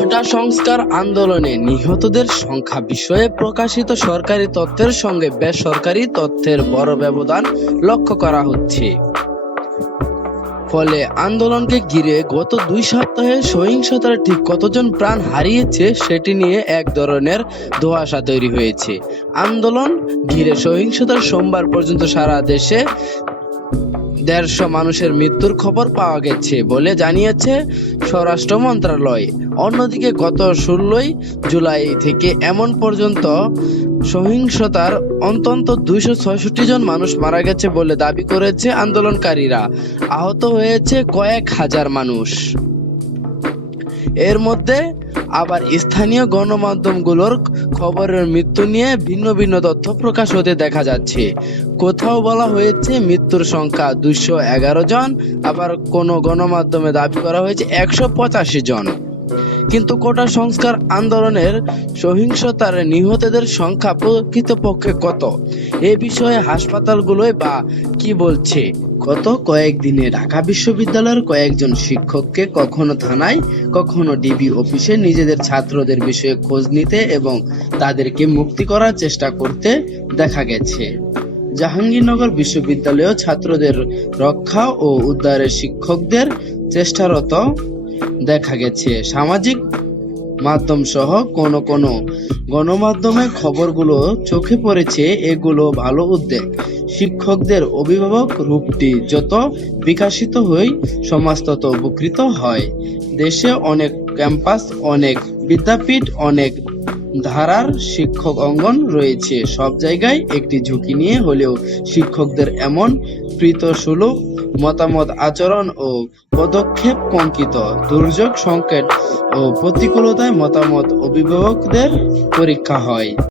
কোটা সংস্কার আন্দোলনে নিহতদের সংখ্যা বিষয়ে প্রকাশিত সরকারি তথ্যের সঙ্গে বেসরকারি তথ্যের বড় ব্যবধান লক্ষ্য করা হচ্ছে। ফলে আন্দোলনকে ঘিরে গত 2 সপ্তাহে সহিংসতার ঠিক কতজন প্রাণ হারিয়েছে সেটি নিয়ে এক ধরনের ধোঁয়াশা তৈরি হয়েছে। আন্দোলন ঘিরে সহিংসতার সোমবার পর্যন্ত সারা দেশে 150 মানুষের মৃত্যুর খবর পাওয়া গেছে বলে জানিয়েছে স্বরাষ্ট্র মন্ত্রণালয়। অন্যদিকে গত 16 জুলাই থেকে এমন পর্যন্ত সহিংসতার অন্তত 266 জন মানুষ মারা গেছে বলে দাবি করেছে আন্দোলনকারীরা। আহত হয়েছে কয়েক হাজার মানুষ। এর মধ্যে আবার স্থানীয় গণমাধ্যমগুলোর খবরের মৃত্যু নিয়ে ভিন্ন ভিন্ন তথ্য প্রকাশ হতে দেখা যাচ্ছে। কোথাও বলা হয়েছে মৃত্যুর সংখ্যা 211 জন, আবার কোনো গণমাধ্যমে দাবি করা হয়েছে 185 জন। কিন্তু কোটা সংস্কার আন্দোলনের সহিংসতার নিহতদের সংখ্যা প্রকৃতপক্ষে কত, এ বিষয়ে হাসপাতালগুলোই বা কি বলছে? গত কয়েকদিনে ঢাকা বিশ্ববিদ্যালয়ের কয়েকজন শিক্ষককে কখনো থানায়, কখনো ডিবি অফিসে নিজেদের ছাত্রদের বিষয়ে খোঁজ নিতে এবং তাদেরকে মুক্তি করার চেষ্টা করতে দেখা গেছে। জাহাঙ্গীরনগর বিশ্ববিদ্যালয়েও ছাত্রদের রক্ষা ও উদ্ধারে শিক্ষকদের চেষ্টারত দেখা গেছে। সামাজিক মাধ্যম সহ কোন কোন গণমাধ্যমে খবরগুলো চোখে পড়েছে। এগুলো ভালো উদ্যোগ। শিক্ষকদের অভিভাবক রূপটি যত বিকশিত হয়, সমাজ তত উপকৃত হয়। দেশে অনেক ক্যাম্পাস, অনেক বিদ্যাপীঠ, অনেক ধারার শিক্ষক অঙ্গন রয়েছে। সব জায়গায় একটি ঝুঁকি নিয়ে হলেও শিক্ষকদের এমন প্রীতসুলভ মতামত, আচরণ ও পদক্ষেপ কঙ্কিত। দুর্যোগ, সংকট ও প্রতিকূলতায় মতামত অভিভাবকদের পরীক্ষা হয়।